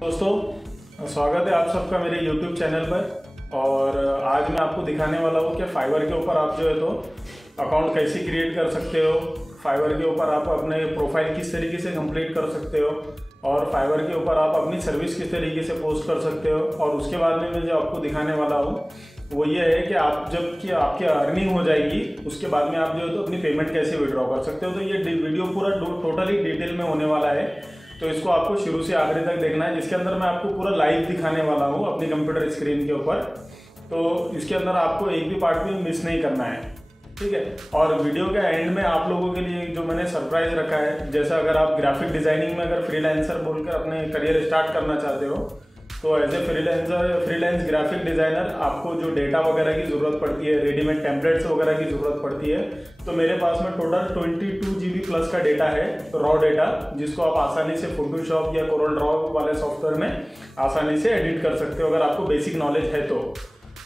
दोस्तों, स्वागत है आप सबका मेरे YouTube चैनल पर। और आज मैं आपको दिखाने वाला हूँ कि फाइवर के ऊपर आप जो है तो अकाउंट कैसे क्रिएट कर सकते हो, फाइवर के ऊपर आप अपने प्रोफाइल किस तरीके से कंप्लीट कर सकते हो और फाइवर के ऊपर आप अपनी सर्विस किस तरीके से पोस्ट कर सकते हो। और उसके बाद में मैं जो आपको दिखाने वाला हूँ वो ये है कि आप जब कि आपकी अर्निंग हो जाएगी उसके बाद में आप जो है तो अपनी पेमेंट कैसे विड्रॉ कर सकते हो। तो ये वीडियो पूरा टोटली डिटेल में होने वाला है, तो इसको आपको शुरू से आखिरी तक देखना है, जिसके अंदर मैं आपको पूरा लाइव दिखाने वाला हूँ अपनी कंप्यूटर स्क्रीन के ऊपर। तो इसके अंदर आपको एक भी पार्ट भी मिस नहीं करना है, ठीक है। और वीडियो के एंड में आप लोगों के लिए जो मैंने सरप्राइज रखा है, जैसा अगर आप ग्राफिक डिजाइनिंग में अगर फ्रीलांसर बोलकर अपने करियर स्टार्ट करना चाहते हो तो as a freelance graphic designer आपको जो डेटा वगैरह की ज़रूरत पड़ती है, रेडीमेड टेम्पलेट्स वगैरह की ज़रूरत पड़ती है। तो मेरे पास में टोटल 22 GB प्लस का डेटा है, रॉ डेटा, जिसको आप आसानी से फोटोशॉप या कोरल ड्रॉ वाले सॉफ्टवेयर में आसानी से एडिट कर सकते हो अगर आपको बेसिक नॉलेज है तो।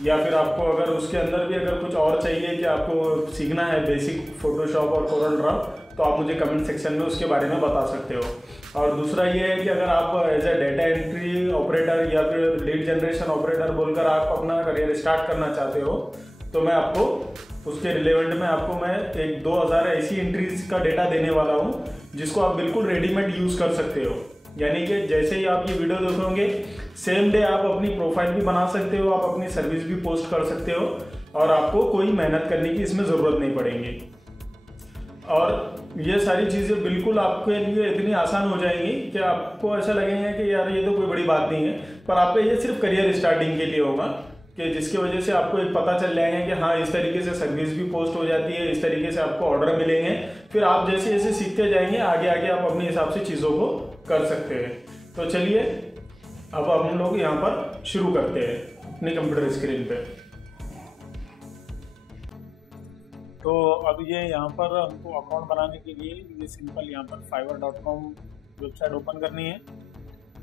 या फिर आपको अगर उसके अंदर भी अगर कुछ और चाहिए कि आपको सीखना है बेसिक फोटोशॉप और कोरल ड्रॉ, तो आप मुझे कमेंट सेक्शन में उसके बारे में बता सकते हो। और दूसरा ये है कि अगर आप as a data entry operator या फिर लीड जनरेशन ऑपरेटर बोलकर आप अपना करियर स्टार्ट करना चाहते हो तो मैं आपको उसके रिलेवेंट में आपको मैं एक 2000 ऐसी एंट्रीज का डेटा देने वाला हूँ जिसको आप बिल्कुल रेडीमेड यूज़ कर सकते हो। यानी कि जैसे ही आप ये वीडियो देखोगे सेम डे आप अपनी प्रोफाइल भी बना सकते हो, आप अपनी सर्विस भी पोस्ट कर सकते हो और आपको कोई मेहनत करने की इसमें ज़रूरत नहीं पड़ेगी। और ये सारी चीज़ें बिल्कुल आपके लिए इतनी आसान हो जाएंगी कि आपको ऐसा लगेगा कि यार ये तो कोई बड़ी बात नहीं है, पर आप पे ये सिर्फ करियर स्टार्टिंग के लिए होगा कि जिसकी वजह से आपको एक पता चल जाएगा कि हाँ इस तरीके से सर्विस भी पोस्ट हो जाती है, इस तरीके से आपको ऑर्डर मिलेंगे। फिर आप जैसे जैसे सीखते जाएंगे आगे आगे आप अपने हिसाब से चीज़ों को कर सकते हैं। तो चलिए अब हम लोग यहाँ पर शुरू करते हैं अपनी कंप्यूटर स्क्रीन पे। तो अब ये यहाँ पर हमको अकाउंट बनाने के लिए ये सिंपल यहाँ पर fiverr.com वेबसाइट ओपन करनी है।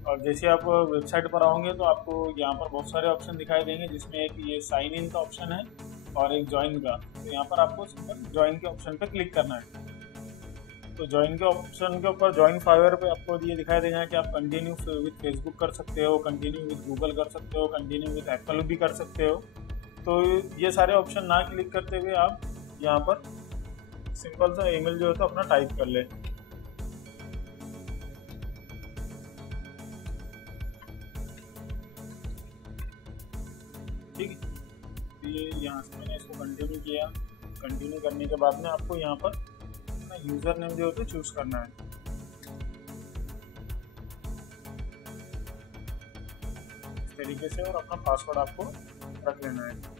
और जैसे आप वेबसाइट पर आओगे तो आपको यहाँ पर बहुत सारे ऑप्शन दिखाई देंगे, जिसमें एक ये साइन इन का ऑप्शन है और एक ज्वाइन का। तो यहाँ पर आपको सिंपल ज्वाइन के ऑप्शन पर क्लिक करना है। तो ज्वाइन के ऑप्शन के ऊपर ज्वाइन फाइवर पे आपको ये दिखाई देगा कि आप कंटिन्यू विद फेसबुक कर सकते हो, कंटिन्यू विद गूगल कर सकते हो, कंटिन्यू विद एप्पल भी कर सकते हो। तो ये सारे ऑप्शन ना क्लिक करते हुए आप यहाँ पर सिंपल सा ईमेल जो है तो अपना टाइप कर ले। ठीक है, ये यहाँ से मैंने इसको कंटिन्यू किया। कंटिन्यू करने के बाद में आपको यहाँ पर अपना यूज़र नेम जो है तो चूज करना है। इस तरीके से, और अपना पासवर्ड आपको रख लेना है।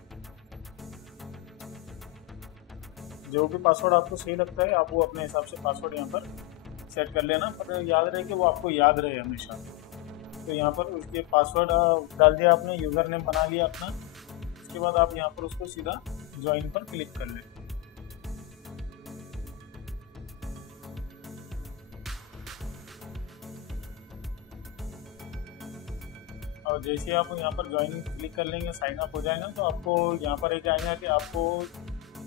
जो भी पासवर्ड आपको सही लगता है आप वो अपने हिसाब से पासवर्ड यहाँ पर सेट कर लेना, पर याद रहे कि वो आपको याद रहे हमेशा। तो यहाँ पर उसके पासवर्ड डाल दिया आपने, यूज़र नेम बना लिया अपना। उसके बाद आप यहाँ पर उसको सीधा ज्वाइन पर क्लिक कर लें। और जैसे आप यहाँ पर ज्वाइन क्लिक कर लेंगे, साइन अप हो जाएगा, तो आपको यहाँ पर एक आएगा कि आपको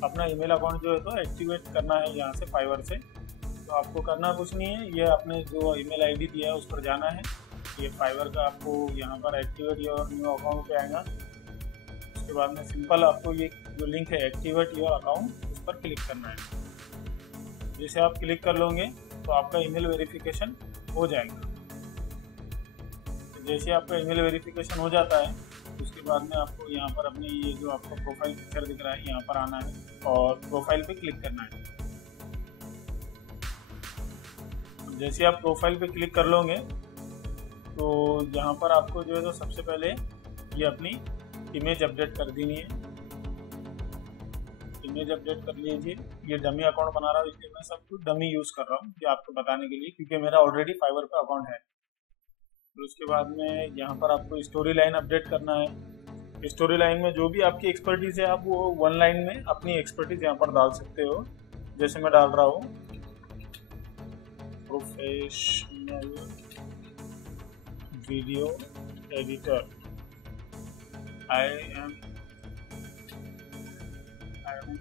अपना ईमेल अकाउंट जो है तो एक्टिवेट करना है यहाँ से फाइवर से। तो आपको करना कुछ नहीं है, ये आपने जो ईमेल आईडी दिया है उस पर जाना है। ये फाइवर का आपको यहाँ पर एक्टिवेट योर न्यू अकाउंट पे आएगा। उसके बाद में सिंपल आपको ये जो लिंक है एक्टिवेट योर अकाउंट, उस पर क्लिक करना है। जैसे आप क्लिक कर लोगे तो आपका ईमेल वेरिफिकेशन हो जाएगा। जैसे आपका ईमेल वेरिफिकेशन हो जाता है उसके बाद में आपको यहाँ पर अपनी ये जो आपका प्रोफाइल पिक्चर दिख रहा है यहाँ पर आना है और प्रोफाइल पे क्लिक करना है। जैसे आप प्रोफाइल पे क्लिक कर लोगे तो यहाँ पर आपको जो है तो सबसे पहले ये अपनी इमेज अपडेट कर देनी है। इमेज अपडेट कर लीजिए। ये डमी अकाउंट बना रहा हूँ, इसलिए मैं सब कुछ डमी यूज़ कर रहा हूँ ये आपको बताने के लिए, क्योंकि मेरा ऑलरेडी फाइवर पे अकाउंट है। तो उसके बाद में यहाँ पर आपको स्टोरी लाइन अपडेट करना है। स्टोरी लाइन में जो भी आपकी एक्सपर्टीज़ है आप वो वन लाइन में अपनी एक्सपर्टीज़ यहाँ पर डाल सकते हो। जैसे मैं डाल रहा हूँ professional video editor, I am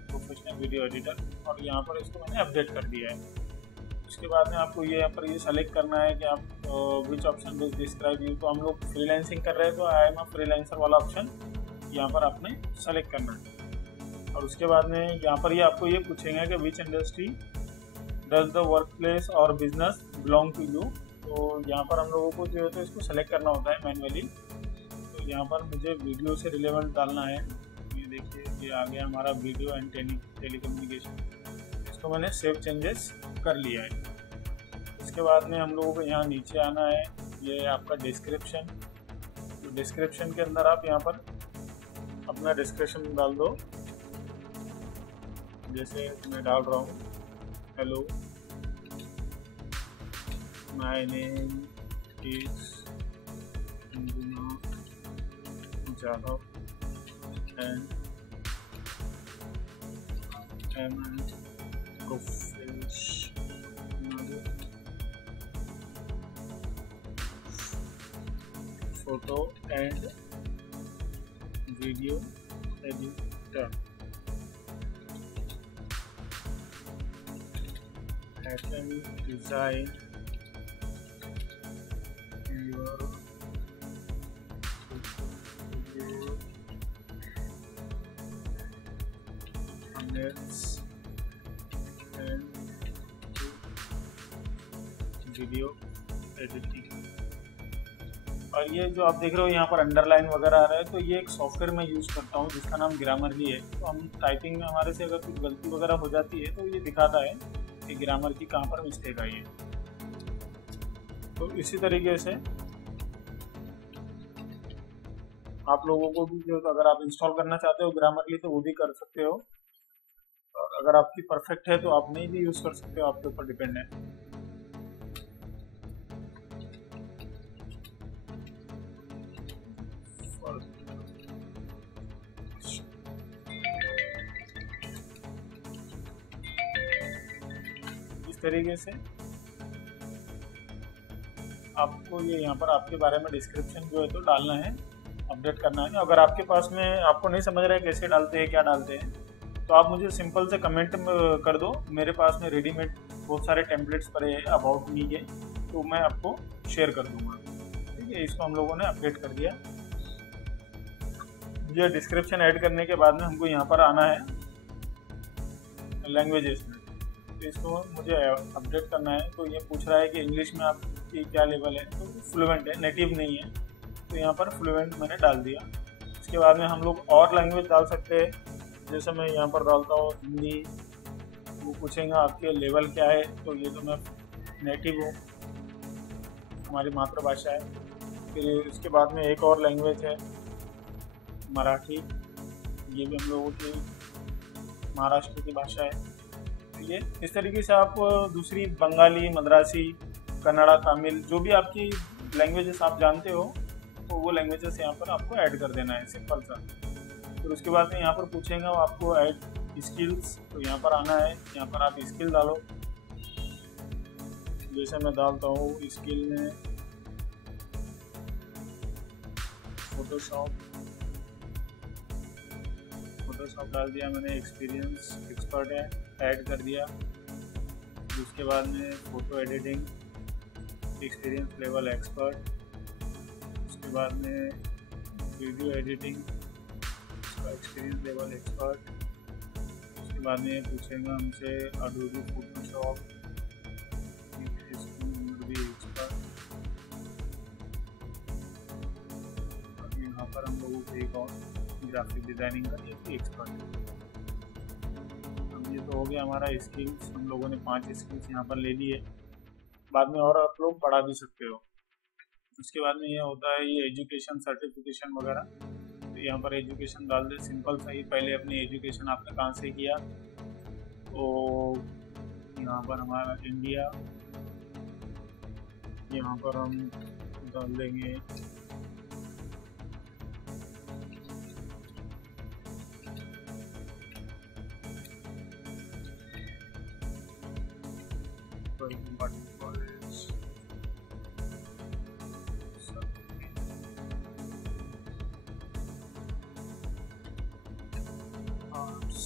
professional video editor, और यहाँ पर इसको मैंने अपडेट कर दिया है। उसके बाद में आपको ये यहाँ पर ये सेलेक्ट करना है कि आप which option will describe you, तो हम लोग फ्रीलांसिंग कर रहे हैं तो आई एम अ फ्रीलांसर वाला ऑप्शन यहाँ पर आपने सेलेक्ट करना है। और उसके बाद में यहाँ पर ये आपको ये पूछेंगे कि विच industry does the work place और बिजनेस बिलोंग टू यू, तो यहाँ पर हम लोगों को जो है तो इसको सेलेक्ट करना होता है मैनुअली। तो यहाँ पर मुझे वीडियो से रिलेवेंट डालना है, ये देखिए ये आ गया हमारा वीडियो एंड टेलीकम्युनिकेशन, इसको मैंने सेव चेंजेस कर लिया है। इसके बाद में हम लोगों को यहाँ नीचे आना है, ये आपका डिस्क्रिप्शन, तो डिस्क्रिप्शन के अंदर आप यहाँ पर अपना डिस्क्रिप्शन डाल दो, जैसे मैं डाल रहा हूँ hello my name is Jadhav and am a professional photo and video editor. I can design your thumbnails and video editing. और ये जो आप देख रहे हो यहाँ पर अंडरलाइन वगैरह आ रहा है, तो ये एक सॉफ्टवेयर मैं यूज़ करता हूँ जिसका नाम ग्रामरली है। तो हम टाइपिंग में हमारे से अगर कुछ गलती वगैरह हो जाती है तो ये दिखाता है कि ग्रामर की कहाँ पर मिस्टेक आई है। तो इसी तरीके से आप लोगों को भी जो अगर आप इंस्टॉल करना चाहते हो ग्रामरली तो वो भी कर सकते हो, और अगर आपकी परफेक्ट है तो आप नहीं भी यूज़ कर सकते हो, आपके ऊपर डिपेंड है। इस तरीके से आपको ये यहाँ पर आपके बारे में डिस्क्रिप्शन जो है तो डालना है, अपडेट करना है। अगर आपके पास में आपको नहीं समझ रहा है कैसे डालते हैं क्या डालते हैं, तो आप मुझे सिंपल से कमेंट कर दो, मेरे पास में रेडीमेड बहुत सारे टेम्पलेट्स पड़े हैं अबाउट मी के, तो मैं आपको शेयर कर दूंगा। ठीक है, इसको हम लोगों ने अपडेट कर दिया। ये डिस्क्रिप्शन ऐड करने के बाद में हमको यहाँ पर आना है लैंग्वेजेस में, तो इसको मुझे अपडेट करना है। तो ये पूछ रहा है कि इंग्लिश में आपकी क्या लेवल है, तो फ्लुएंट है, नेटिव नहीं है, तो यहाँ पर फ्लुएंट मैंने डाल दिया। इसके बाद में हम लोग और लैंग्वेज डाल सकते हैं, जैसे मैं यहाँ पर डालता हूँ हिंदी, वो पूछेंगे आपके लेवल क्या है, तो ये तो मैं नेटिव हूँ, हमारी मातृभाषा है। फिर इसके बाद में एक और लैंग्वेज है मराठी, ये भी हम लोगों की महाराष्ट्र की भाषा है। तो ये इस तरीके से आप दूसरी बंगाली, मद्रासी, कन्नड़ा, तमिल, जो भी आपकी लैंग्वेजेस आप जानते हो तो वो लैंग्वेजेस यहाँ पर आपको ऐड कर देना है, सिंपल सा। फिर उसके बाद में यहाँ पर पूछेंगे आपको ऐड स्किल्स, तो यहाँ पर आना है, यहाँ पर आप स्किल डालो। जैसे मैं डालता हूँ स्किल में फोटोशॉप डाल दिया मैंने, एक्सपीरियंस एक्सपर्ट है ऐड कर दिया। उसके बाद में photo editing experience level expert, उसके बाद में video editing experience level expert, उसके बाद में पूछेंगे हमसे अडोबी फोटोशॉप भी एक्सपर्ट। यहाँ पर हम लोगों को एक और ग्राफिक डिज़ाइनिंग का ये एक्सपर्ट है। अब ये तो हो गया हमारा स्किल्स, हम लोगों ने 5 स्किल्स यहाँ पर ले लिए। बाद में और आप लोग बढ़ा भी सकते हो। उसके बाद में ये होता है ये एजुकेशन सर्टिफिकेशन वगैरह, तो यहाँ पर एजुकेशन डाल दे, सिंपल सा ही। पहले अपनी एजुकेशन आपने कहाँ से किया, तो यहाँ पर हमारा इंडिया, यहाँ पर हम डाल देंगे college, arts,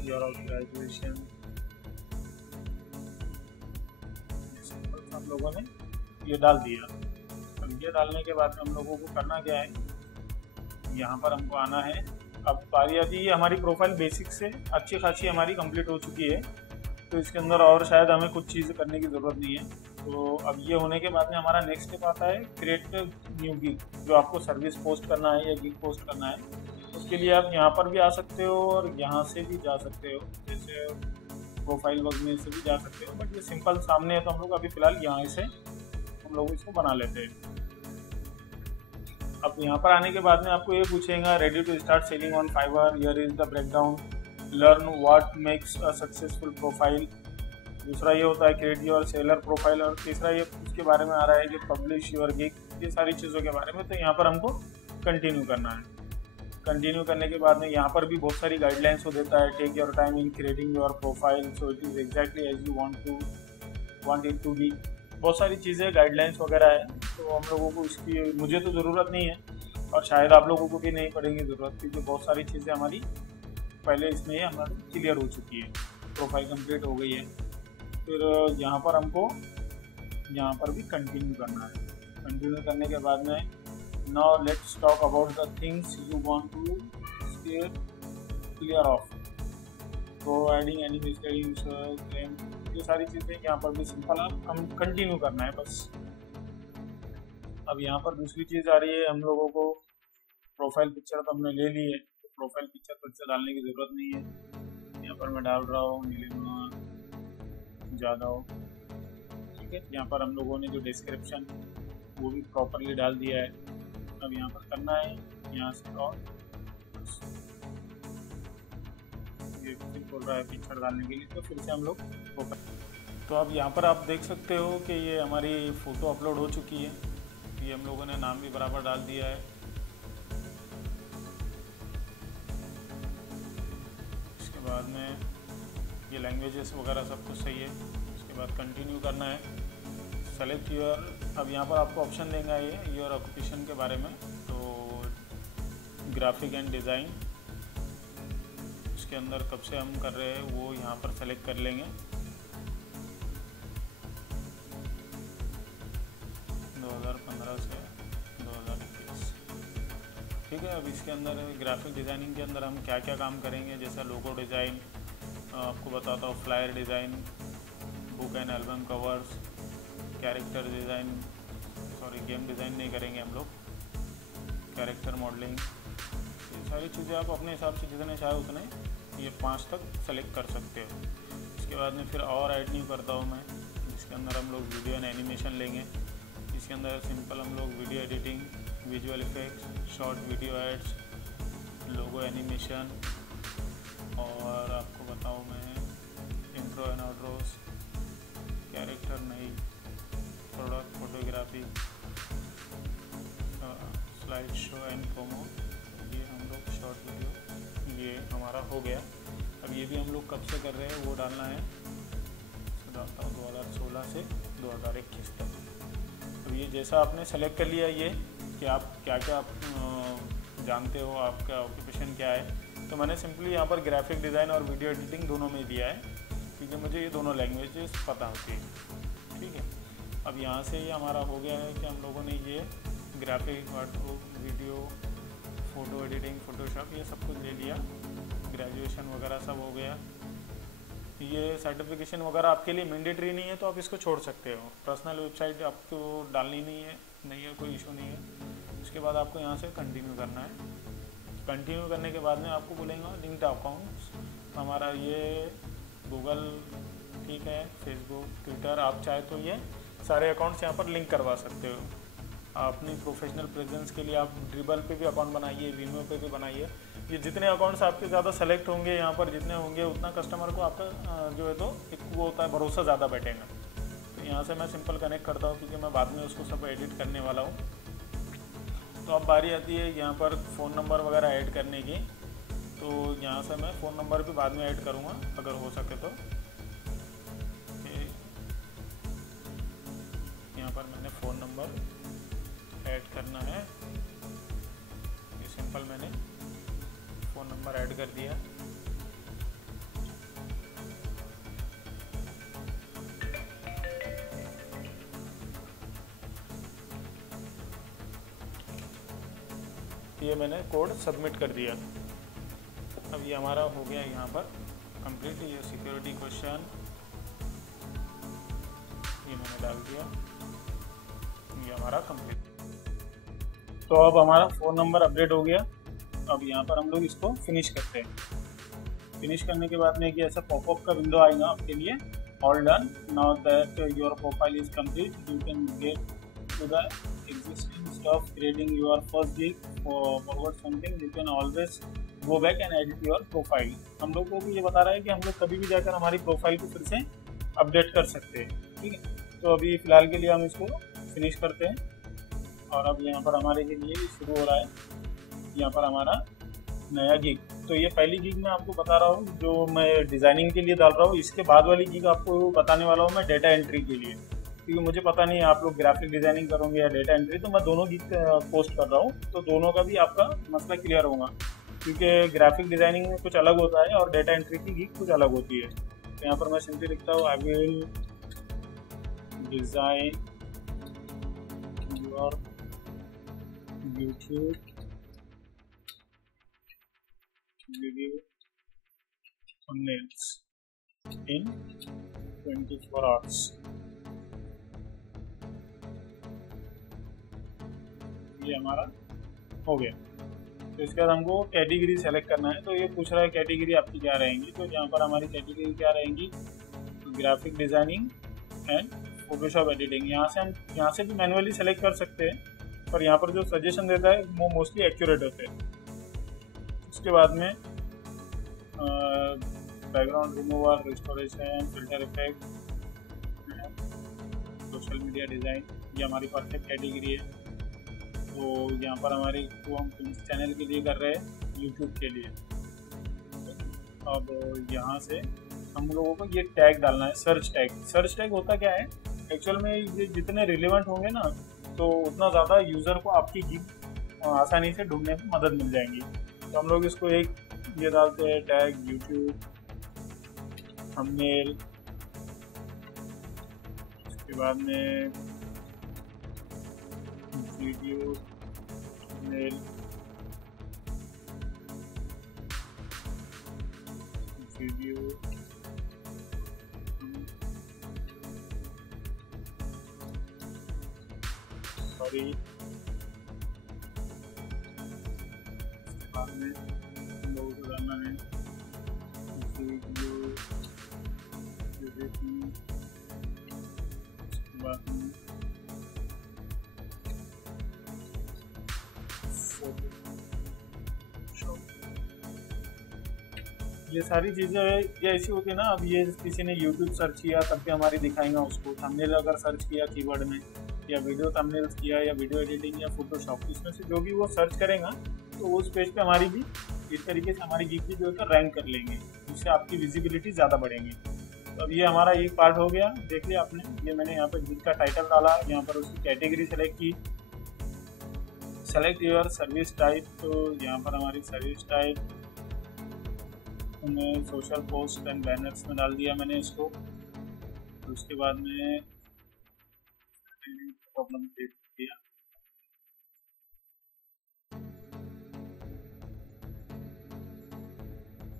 year of graduation, हम लोगों ने ये डाल दिया। अब ये डालने के बाद हम लोगों को करना क्या है, यहाँ पर हमको आना है। अब बारी आती है, हमारी प्रोफाइल बेसिक से अच्छी खासी हमारी कंप्लीट हो चुकी है, तो इसके अंदर और शायद हमें कुछ चीज़ें करने की ज़रूरत नहीं है। तो अब ये होने के बाद में हमारा नेक्स्ट स्टेप आता है क्रिएट न्यू गिग। जो आपको सर्विस पोस्ट करना है या गिग पोस्ट करना है, उसके लिए आप यहाँ पर भी आ सकते हो और यहाँ से भी जा सकते हो, जैसे प्रोफाइल वर्क में से भी जा सकते हो। बट ये सिंपल सामने है तो हम लोग अभी फ़िलहाल यहाँ से हम लोग इसको बना लेते हैं। अब यहाँ पर आने के बाद में आपको ये पूछेगा ready to start selling on Fiverr, here is the breakdown, learn what makes a successful profile. दूसरा ये होता है क्रिएट योर सेलर प्रोफाइल, और तीसरा ये उसके बारे में आ रहा है कि पब्लिश योर गिग। ये सारी चीज़ों के बारे में तो यहाँ पर हमको कंटिन्यू करना है। कंटिन्यू करने के बाद में यहाँ पर भी बहुत सारी गाइडलाइंस हो देता है, take your time in creating your profile so it is exactly as you want it to be. बहुत सारी चीज़ें गाइडलाइंस वगैरह है, तो हम लोगों को इसकी मुझे तो ज़रूरत नहीं है और शायद आप लोगों को भी नहीं पड़ेगी ज़रूरत, क्योंकि बहुत सारी चीज़ें हमारी पहले इसमें ही हमारी क्लियर हो चुकी है, प्रोफाइल कंप्लीट हो गई है। फिर यहाँ पर हमको यहाँ पर भी कंटिन्यू करना है। कंटिन्यू करने के बाद में now let's talk about the things you want to stay clear of, providing any mistakes, ये सारी चीज़ें यहाँ पर भी सिंपल आप कंटिन्यू करना है बस। अब यहाँ पर दूसरी चीज़ आ रही है, हम लोगों को प्रोफाइल पिक्चर तो हमने ले ली है, तो प्रोफाइल पिक्चर फिर से डालने की ज़रूरत नहीं है। यहाँ पर मैं डाल रहा हूँ नीलिमा जादव, ठीक है। यहाँ पर हम लोगों ने जो डिस्क्रिप्शन वो भी प्रॉपरली डाल दिया है। अब यहाँ पर करना है यहाँ से, और ये फिर बोल रहा है पिक्चर डालने के लिए, तो फिर से हम लोग तो अब यहाँ पर आप देख सकते हो कि ये हमारी फ़ोटो अपलोड हो चुकी है। ये हम लोगों ने नाम भी बराबर डाल दिया है। इसके बाद में ये लैंग्वेजेस वगैरह सब कुछ सही है। उसके बाद कंटिन्यू करना है, सेलेक्ट योर। अब यहाँ पर आपको ऑप्शन देगा ये योर ऑक्यूपेशन के बारे में, तो ग्राफिक एंड डिज़ाइन इसके अंदर कब से हम कर रहे हैं वो यहाँ पर सेलेक्ट कर लेंगे। 2015 से 2021, ठीक है। अब इसके अंदर ग्राफिक डिज़ाइनिंग के अंदर हम क्या क्या काम करेंगे, जैसा लोगो डिज़ाइन, आपको बताता हूँ, flyer design, book and album covers, character design, sorry game design नहीं करेंगे हम लोग, कैरेक्टर मॉडलिंग, ये सारी चीज़ें आप अपने हिसाब से जितने चाहे उतने ये 5 तक सेलेक्ट कर सकते हो। इसके बाद में फिर और ऐड न्यू करता हूँ मैं, इसके अंदर हम लोग वीडियो एंड एनिमेशन लेंगे। इसके अंदर सिंपल हम लोग video editing, visual effects, short video ads, logo animation, और आपको बताऊँ मैं इंट्रो एंड आउट्रोस, कैरेक्टर नहीं, product photography, slide show and promo, ये हम लोग शॉर्ट वीडियो, ये हमारा हो गया। अब ये भी हम लोग कब से कर रहे हैं वो डालना है, डालता हूँ 2016 से 2021 तक। तो ये जैसा आपने सेलेक्ट कर लिया ये कि आप क्या क्या जानते हो, आपका ऑक्यूपेशन क्या है, तो मैंने सिंपली यहाँ पर ग्राफिक डिज़ाइन और वीडियो एडिटिंग दोनों में दिया है, क्योंकि मुझे ये दोनों लैंग्वेजेस पता होती है, ठीक है। अब यहाँ से ये हमारा हो गया है कि हम लोगों ने ये graphic, video, photo editing, Photoshop, ये सब कुछ ले लिया, ग्रेजुएशन वगैरह सब हो गया। ये सर्टिफिकेशन वगैरह आपके लिए मैंडेटरी नहीं है, तो आप इसको छोड़ सकते हो। पर्सनल वेबसाइट आपको डालनी नहीं है, कोई इशू नहीं है। उसके बाद आपको यहाँ से कंटिन्यू करना है। कंटिन्यू करने के बाद में आपको बोलेगा लिंक्ड अकाउंट्स, तो हमारा ये गूगल, ठीक है, फेसबुक, ट्विटर, आप चाहे तो ये सारे अकाउंट्स यहाँ पर लिंक करवा सकते हो। अपनी प्रोफेशनल प्रेजेंस के लिए आप ड्रिबल पे भी अकाउंट बनाइए, वीमो पे भी बनाइए। ये जितने अकाउंट्स आपके ज़्यादा सेलेक्ट होंगे यहाँ पर, जितने होंगे उतना कस्टमर को आपका जो है तो एक वो होता है भरोसा ज़्यादा बैठेगा। तो यहाँ से मैं सिंपल कनेक्ट करता हूँ, क्योंकि मैं बाद में उसको सब एडिट करने वाला हूँ। तो अब बारी आती है यहाँ पर फ़ोन नंबर वगैरह ऐड करने की, तो यहाँ से मैं फ़ोन नंबर भी बाद में ऐड करूँगा अगर हो सके तो। यहाँ पर मैंने फ़ोन नंबर ऐड करना है, ये सिंपल मैंने फ़ोन नंबर ऐड कर दिया। ये मैंने कोड सबमिट कर दिया। अब ये हमारा हो गया यहाँ पर कंप्लीट। ये सिक्योरिटी क्वेश्चन ये मैंने डाल दिया, ये हमारा कंप्लीट। तो अब हमारा फ़ोन नंबर अपडेट हो गया। अब यहाँ पर हम लोग इसको फिनिश करते हैं। फिनिश करने के बाद में कि ऐसा पॉपअप का विंडो आएगा आपके लिए, all done, now that your profile is complete, you can get to the existing stuff, creating your first gig, forward something, you can always go back and edit your profile। हम लोग को भी ये बता रहा है कि हम लोग कभी भी जाकर हमारी प्रोफाइल को फिर से अपडेट कर सकते हैं। ठीक है, तो अभी फ़िलहाल के लिए हम इसको फिनिश करते हैं। और अब यहाँ पर हमारे के लिए शुरू हो रहा है यहाँ पर हमारा नया गिग। तो ये पहली गिग मैं आपको बता रहा हूँ जो मैं डिज़ाइनिंग के लिए डाल रहा हूँ। इसके बाद वाली गिग आपको बताने वाला हूँ मैं डेटा एंट्री के लिए, क्योंकि मुझे पता नहीं आप लोग ग्राफिक डिज़ाइनिंग करोगे या डेटा एंट्री, तो मैं दोनों गिग पोस्ट कर रहा हूँ, तो दोनों का भी आपका मसला क्लियर होगा। क्योंकि ग्राफिक डिज़ाइनिंग में कुछ अलग होता है और डेटा एंट्री की गिग कुछ अलग होती है। तो यहाँ पर मैं सिंपली लिखता हूँ, I will design your YouTube video thumbnails in 24 hours. ये हमारा हो गया। तो इसके बाद हमको कैटेगरी सेलेक्ट करना है। तो ये पूछ रहा है कैटेगरी आपकी क्या रहेंगी, तो यहाँ पर हमारी कैटेगरी क्या रहेंगी, graphic designing and Photoshop editing. यहाँ से भी मैनुअली सेलेक्ट कर सकते हैं, पर यहाँ पर जो सजेशन देता है वो मोस्टली एक्यूरेट होते हैं। उसके बाद में background removal, restoration, filter effect, social media design, ये हमारी परफेक्ट कैटेगरी है। तो यहाँ पर हमारे को हम चैनल के लिए कर रहे हैं, यूट्यूब के लिए। अब यहाँ से हम लोगों को ये टैग डालना है, सर्च टैग। सर्च टैग होता क्या है एक्चुअल में, ये जितने रिलेवेंट होंगे ना तो उतना ज़्यादा यूज़र को आपकी गिग आसानी से ढूंढने में मदद मिल जाएंगी। तो हम लोग इसको एक ये डालते हैं टैग यूट्यूब थंबनेल, उसके बाद में वीडियो थंबनेल, वीडियो सॉरी, उसके बाद में हम लोगों को डालना है वीडियो एडिटिंग, उसके बाद में ये सारी चीज़ें ये ऐसी होती है ना। अब ये किसी ने YouTube सर्च किया तब भी हमारी दिखाएगा उसको। थंबनेल अगर सर्च किया कीवर्ड में, या वीडियो थंबनेल्स किया, या वीडियो एडिटिंग, या फोटोशॉप, इसमें से जो भी वो सर्च करेगा तो उस पेज पे हमारी भी इस तरीके से हमारी गिग भी जो है रैंक कर लेंगे, जिससे आपकी विजिबिलिटी ज़्यादा बढ़ेगी। तो अब ये हमारा एक पार्ट हो गया, देख लिया आपने। ये मैंने यहाँ पर गिग का टाइटल डाला, यहाँ पर उसकी कैटेगरी सेलेक्ट की, सेलेक्ट योर सर्विस टाइप। तो यहाँ पर हमारी सर्विस टाइप में सोशल पोस्ट एंड बैनर्स में डाल दिया मैंने इसको। उसके बाद में प्रॉब्लम क्रिएट किया,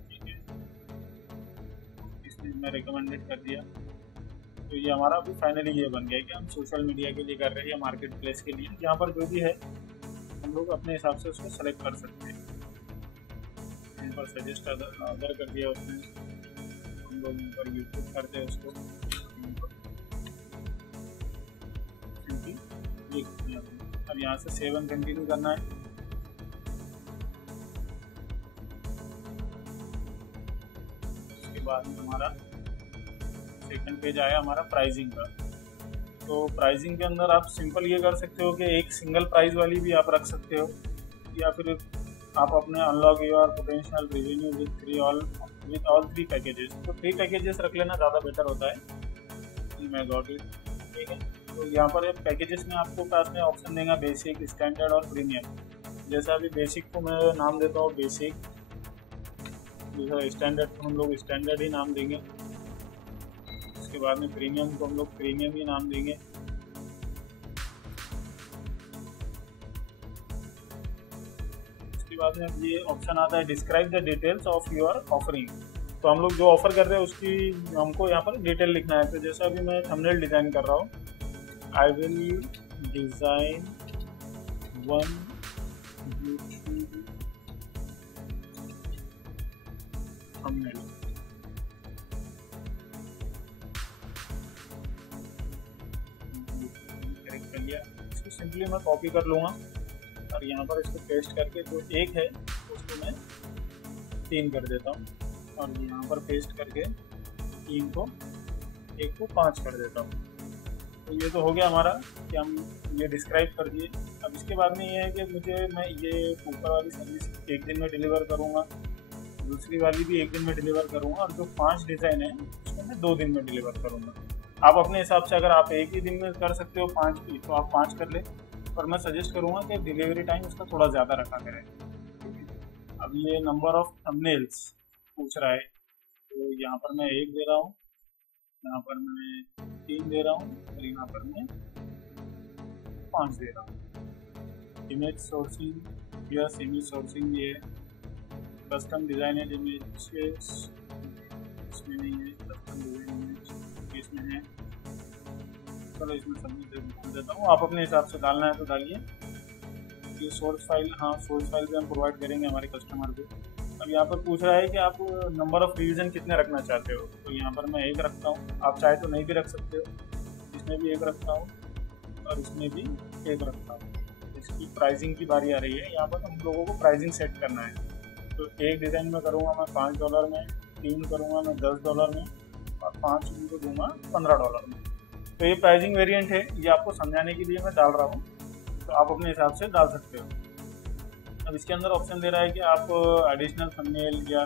ठीक है, इसमें मैं रिकमेंडेड कर दिया। तो ये हमारा अभी फाइनली ये बन गया कि हम सोशल मीडिया के लिए कर रहे हैं या मार्केट प्लेस के लिए। यहाँ पर जो भी है हम लोग अपने हिसाब से उसको सेलेक्ट कर सकते हैं। यहाँ पर सजेस्ट अदर कर दिया उसने, हम लोग यहाँ पर यूट्यूब करते हैं उसको, अब यहाँ से सेव एंड कंटिन्यू करना है। उसके बाद में हमारा सेकंड पेज आया हमारा प्राइसिंग का। तो प्राइसिंग के अंदर आप सिंपल ये कर सकते हो कि एक सिंगल प्राइस वाली भी आप रख सकते हो, या फिर आप अपने unlock your potential revenue with all 3 packages. तो 3 पैकेजेस रख लेना ज़्यादा बेटर होता है। मैं गॉट इट, ठीक है। तो यहाँ पर पैकेजेस में आपको पास में ऑप्शन देगा बेसिक, स्टैंडर्ड और प्रीमियम। जैसे अभी बेसिक को मैं नाम देता हूँ बेसिक, जैसा स्टैंडर्ड को हम लोग स्टैंडर्ड ही नाम देंगे। उसके बाद में प्रीमियम को हम लोग प्रीमियम ही नाम देंगे। बाद में ये ऑप्शन आता है describe the details of your offering. तो हम लोग जो ऑफर कर रहे हैं उसकी हमको यहाँ पर डिटेल लिखना है। तो जैसे अभी मैं थंबनेल डिज़ाइन कर रहा हूँ, I will design one YouTube thumbnail. Correct कर लिया। इसको सिंपली मैं कॉपी कर लूँगा और यहाँ पर इसको पेस्ट करके जो एक है उसको मैं 3 कर देता हूँ और यहाँ पर पेस्ट करके 3 को 1 को 5 कर देता हूँ। तो ये तो हो गया हमारा कि हम ये डिस्क्राइब कर दिए। अब इसके बाद में ये है कि मैं ये ऊपर वाली सर्विस 1 दिन में डिलीवर करूँगा, दूसरी वाली भी 1 दिन में डिलीवर करूँगा और जो 5 डिज़ाइन है उसको मैं 2 दिन में डिलीवर करूँगा। आप अपने हिसाब से अगर आप एक ही दिन में कर सकते हो 5 भी तो आप 5 कर ले, पर मैं सजेस्ट करूँगा कि डिलीवरी टाइम उसका थोड़ा ज़्यादा रखा करें। अब ये नंबर ऑफ थंबनेल्स पूछ रहा है, तो यहाँ पर मैं 1 दे रहा हूँ, यहाँ पर मैं 3 दे रहा हूँ और यहाँ पर मैं 5 दे रहा हूँ। इमेज सोर्सिंग या इमेज सोर्सिंग ये कस्टम डिज़ाइनर इमेजेस इसमें नहीं है, कस्टम डिज़ाइन इमेज इसमें है। चलो इसमें सबमिट देता हूँ, आप अपने हिसाब से डालना है तो डालिए। ये सोर्स फाइल, हाँ सोर्स फाइल भी हम प्रोवाइड करेंगे हमारे कस्टमर को। अब यहाँ पर पूछ रहा है कि आप नंबर ऑफ रिवीजन कितने रखना चाहते हो, तो यहाँ पर मैं 1 रखता हूँ, आप चाहे तो नहीं भी रख सकते हो। इसमें भी 1 रखता हूँ और इसमें भी 1 रखता हूँ। इसकी प्राइसिंग की बारी आ रही है, यहाँ पर हम लोगों को प्राइसिंग सेट करना है। तो 1 डिज़ाइन में करूँगा मैं $5 में, 3 करूँगा मैं $10 में और 5 उनको दूँगा $15 में। तो ये प्राइसिंग वेरिएंट है, ये आपको समझाने के लिए मैं डाल रहा हूँ, तो आप अपने हिसाब से डाल सकते हो। अब इसके अंदर ऑप्शन दे रहा है कि आप एडिशनल थंबनेल या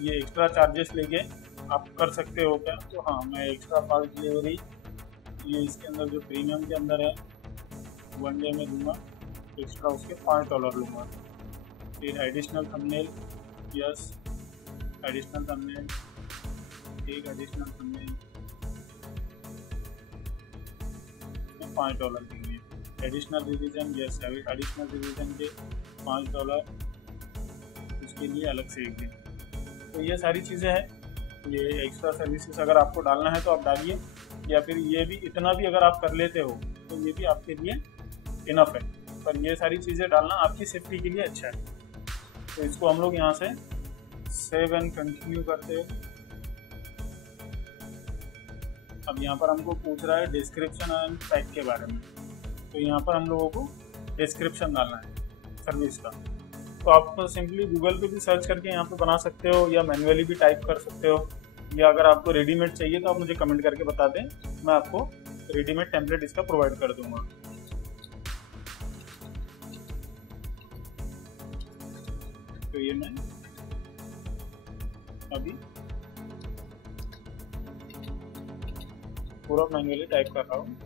ये एक्स्ट्रा चार्जेस लेके आप कर सकते हो क्या, तो हाँ मैं एक्स्ट्रा फास्ट डिलीवरी ये इसके अंदर जो प्रीमियम के अंदर है 1 डे में दूंगा, एक्स्ट्रा उसके $5 लूँगा। फिर additional thumbnail, yes additional thumbnail, एक एडिशनल थंबनेल $5 देंगे। Additional revision, yes additional revision के $5 उसके लिए अलग से 1 दिन। तो ये सारी चीज़ें हैं। ये एक्स्ट्रा सर्विसेज अगर आपको डालना है तो आप डालिए, या फिर ये भी इतना भी अगर आप कर लेते हो तो ये भी आपके लिए इनफ है, पर ये सारी चीज़ें डालना आपकी सेफ्टी के लिए अच्छा है। तो इसको हम लोग यहाँ से सेव एंड कंटिन्यू करते हैं। अब यहाँ पर हमको पूछ रहा है डिस्क्रिप्शन एंड पैक के बारे में, तो यहाँ पर हम लोगों को डिस्क्रिप्शन डालना है सर्विस का। तो आप सिंपली गूगल पे भी सर्च करके यहाँ पे बना सकते हो या मैन्युअली भी टाइप कर सकते हो, या अगर आपको रेडीमेड चाहिए तो आप मुझे कमेंट करके बता दें, मैं आपको रेडीमेड टेम्पलेट इसका प्रोवाइड कर दूंगा। तो ये मैं अभी पूरा मैन्युअली टाइप कर रहा हूँ।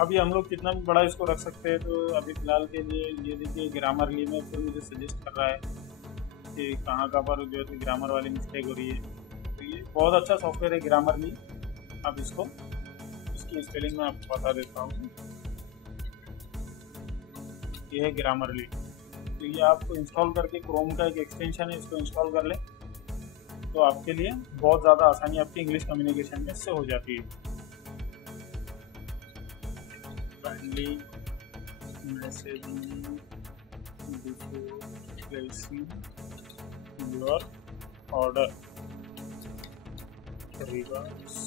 अभी हम लोग कितना भी बड़ा इसको रख सकते हैं, तो अभी फ़िलहाल के लिए ये देखिए ग्रामरली में फिर मुझे सजेस्ट कर रहा है कि कहाँ पर जो है ग्रामर वाली मिस्टेक हो रही है। तो ये बहुत अच्छा सॉफ्टवेयर है ग्रामरली। अब इसको इसकी स्पेलिंग मैं आपको बता देता हूँ। ये है ग्रामरली, तो ये आपको इंस्टॉल करके क्रोम का एक एक्सटेंशन है, इसको इंस्टॉल कर लें तो आपके लिए बहुत ज़्यादा आसानी आपकी इंग्लिश कम्युनिकेशन में इससे हो जाती है। Kindly message me before placing your order. Regards.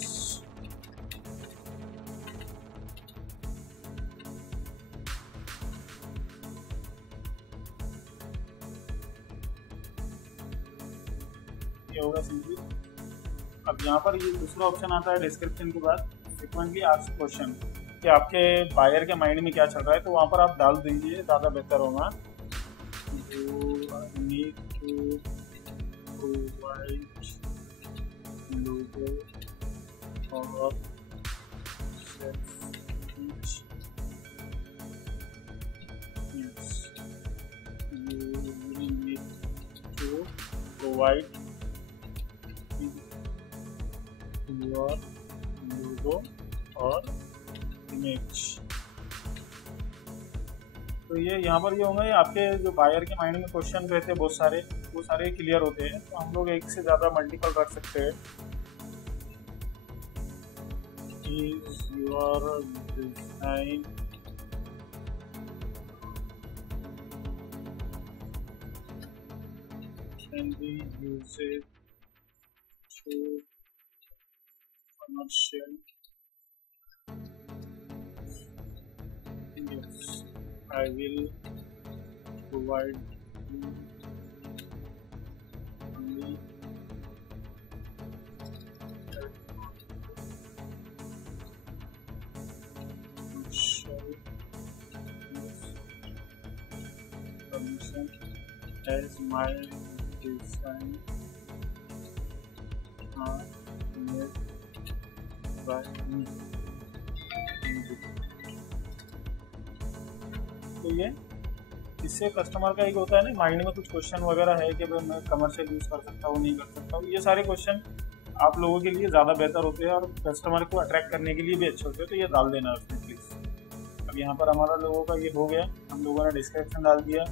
ये होगा सिंपली। अब यहाँ पर ये दूसरा ऑप्शन आता है डिस्क्रिप्शन के बाद फ्रीक्वेंटली आस्क्ड क्वेश्चन, कि आपके बायर के माइंड में क्या चल रहा है, तो वहाँ पर आप डाल दीजिए, ज़्यादा बेहतर होगा। So I need to provide logo or self image. Yes, you will need to provide your logo और इमेज। तो ये यहाँ पर ये होंगे आपके जो बायर के माइंड में क्वेश्चन रहते हैं बहुत सारे, वो सारे क्लियर होते हैं। तो हम लोग एक से ज़्यादा मल्टीपल रख सकते हैं। Is your design can be used to commercial? Yes, I will provide you only permission as my design are made by me. तो ये इससे कस्टमर का एक होता है ना माइंड में कुछ क्वेश्चन वगैरह है कि भाई मैं कमर्शियल यूज़ कर सकता हूँ नहीं कर सकता हूँ, ये सारे क्वेश्चन आप लोगों के लिए ज़्यादा बेहतर होते हैं और कस्टमर को अट्रैक्ट करने के लिए भी अच्छे होते हैं। तो ये डाल देना उसमें प्लीज़। अब यहाँ पर हमारा लोगों का ये हो गया, हम लोगों ने डिस्क्रिप्शन डाल दिया,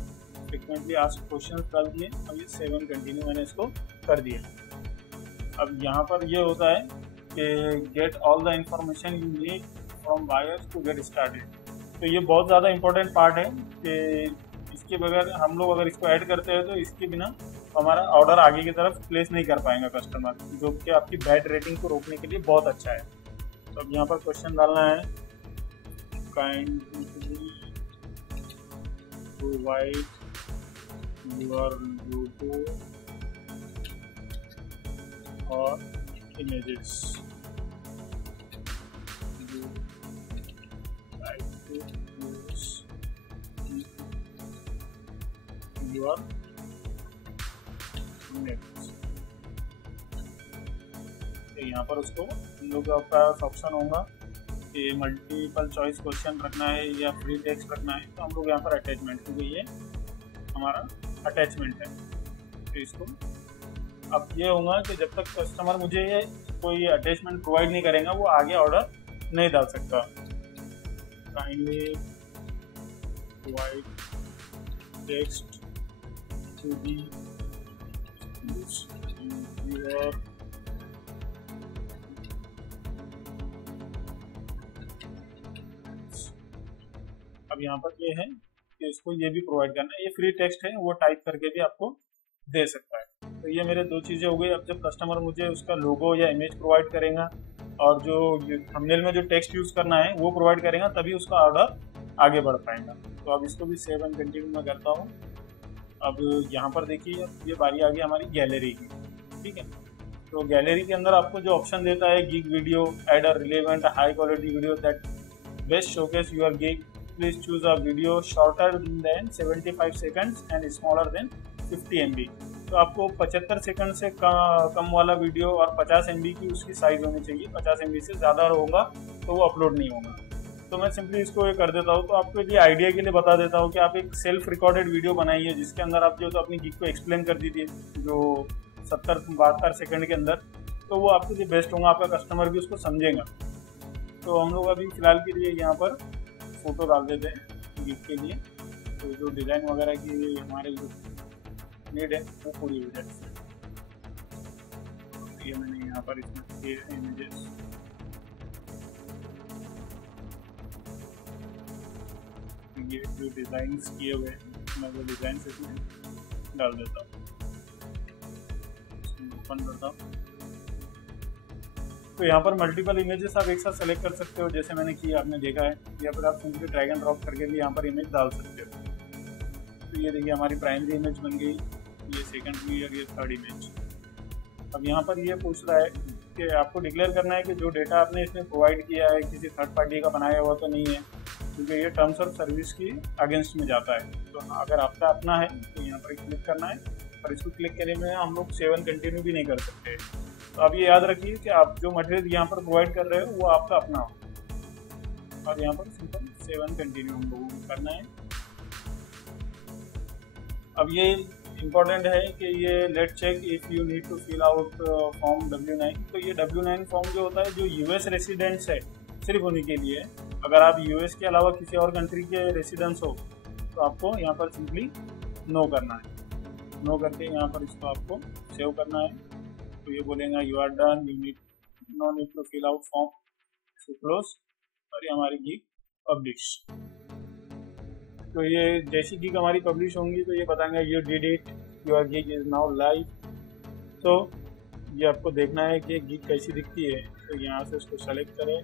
फ्रिक्वेंटली आस्क्ड क्वेश्चन डाल दिए। अब ये 7 कंटिन्यू मैंने इसको कर दिया। अब यहाँ पर ये होता है कि get all the information you need from buyers to get started. तो ये बहुत ज़्यादा इंपॉर्टेंट पार्ट है कि इसके बगैर हम लोग अगर इसको ऐड करते हैं तो इसके बिना हमारा ऑर्डर आगे की तरफ प्लेस नहीं कर पाएंगे कस्टमर, जो कि आपकी बैड रेटिंग को रोकने के लिए बहुत अच्छा है। तो अब यहाँ पर क्वेश्चन डालना है, काइंडली प्रोवाइड योर लोगो और इमेजेस your images। तो यहाँ पर उसको हम लोग का ऑप्शन होगा कि मल्टीपल चॉइस क्वेश्चन रखना है या फ्री टेक्स्ट रखना है। तो हम लोग यहाँ पर अटैचमेंट, क्योंकि ये हमारा अटैचमेंट है। तो इसको अब ये होगा कि जब तक कस्टमर मुझे ये कोई अटैचमेंट प्रोवाइड नहीं करेगा वो आगे ऑर्डर नहीं डाल सकता। Kindly provide text to be used in your अब यहाँ पर ये है कि इसको ये भी प्रोवाइड करना है। ये फ्री टेक्स्ट है, वो टाइप करके भी आपको दे सकता है। तो ये मेरे दो चीज़ें हो गई। अब जब कस्टमर मुझे उसका लोगो या इमेज प्रोवाइड करेगा और जो थंबनेल में जो टेक्स्ट यूज़ करना है वो प्रोवाइड करेगा, तभी उसका ऑर्डर आगे बढ़ पाएगा। तो अब इसको भी सेव एंड कंटिन्यू में करता हूँ। अब यहाँ पर देखिए ये बारी आ गई हमारी गैलरी की, ठीक है। तो गैलरी के अंदर आपको जो ऑप्शन देता है gig video, add a relevant high quality video that best showcase your gig, please choose a video shorter than 75 seconds and smaller than 50 MB। तो आपको 75 सेकंड से कम वाला वीडियो और 50 MB की उसकी साइज़ होनी चाहिए। 50 MB से ज़्यादा होगा तो वो अपलोड नहीं होगा। तो मैं सिंपली इसको ये कर देता हूँ। तो आपको ये आइडिया के लिए बता देता हूँ कि आप एक सेल्फ रिकॉर्डेड वीडियो बनाइए जिसके अंदर आप जो तो अपनी गिग को एक्सप्लेन कर दीजिए जो 70-72 सेकंड के अंदर, तो वो आपके लिए बेस्ट होगा, आपका कस्टमर भी उसको समझेगा। तो हम लोग अभी फ़िलहाल के लिए यहाँ पर फ़ोटो डाल देते हैं गिग के लिए। तो जो डिज़ाइन वगैरह की हमारे जो नीड है वो पूरी हो जाए। ये मैंने यहाँ पर इसमें इमेजेस ये जो डिज़ाइंस किए हुए हैं मैं वो डिज़ाइन इसमें डाल देता हूँ, ओपन करता हूँ। तो यहाँ पर मल्टीपल इमेजेस आप एक साथ सेलेक्ट कर सकते हो, जैसे मैंने किया आपने देखा है। या फिर आप सिंपली ड्रैग एंड ड्रॉप करके भी यहाँ पर इमेज डाल सकते हो। तो ये देखिए हमारी प्राइमरी इमेज बन गई, ये सेकेंडरी और ये थर्ड इमेज। अब यहाँ पर ये पूछ रहा है कि आपको डिक्लेयर करना है कि जो डेटा आपने इसमें प्रोवाइड किया है किसी थर्ड पार्टी का बनाया हुआ तो नहीं है। क्योंकि ये टर्म्स ऑफ सर्विस की अगेंस्ट में जाता है। तो अगर आपका अपना है तो यहाँ पर क्लिक करना है, और इसको क्लिक करने में हम लोग सेवन कंटिन्यू भी नहीं कर सकते। तो आप ये याद रखिए कि आप जो मटेरियल यहाँ पर प्रोवाइड कर रहे हो वो आपका अपना हो, और यहाँ पर सिंपल सेवन कंटिन्यू हम लोगों को करना है। अब ये इम्पोर्टेंट है कि ये let check if you need to fill out form W9। तो ये W9 फॉर्म जो होता है जो US रेसिडेंट्स है सिर्फ उन्हीं के लिए। अगर आप US के अलावा किसी और कंट्री के रेसिडेंट्स हो तो आपको यहाँ पर सिंपली नो करना है। नो करके यहाँ पर इसको आपको सेव करना है। तो ये बोलेगा you are done, you need no need to fill out form, इसको क्लोज, और ये हमारी गिग पब्लिश। तो ये जैसी गिग हमारी पब्लिश होंगी तो ये बताएंगे you did it, your gig is now live. तो ये आपको देखना है कि गिग कैसी दिखती है। तो यहाँ से इसको सेलेक्ट करें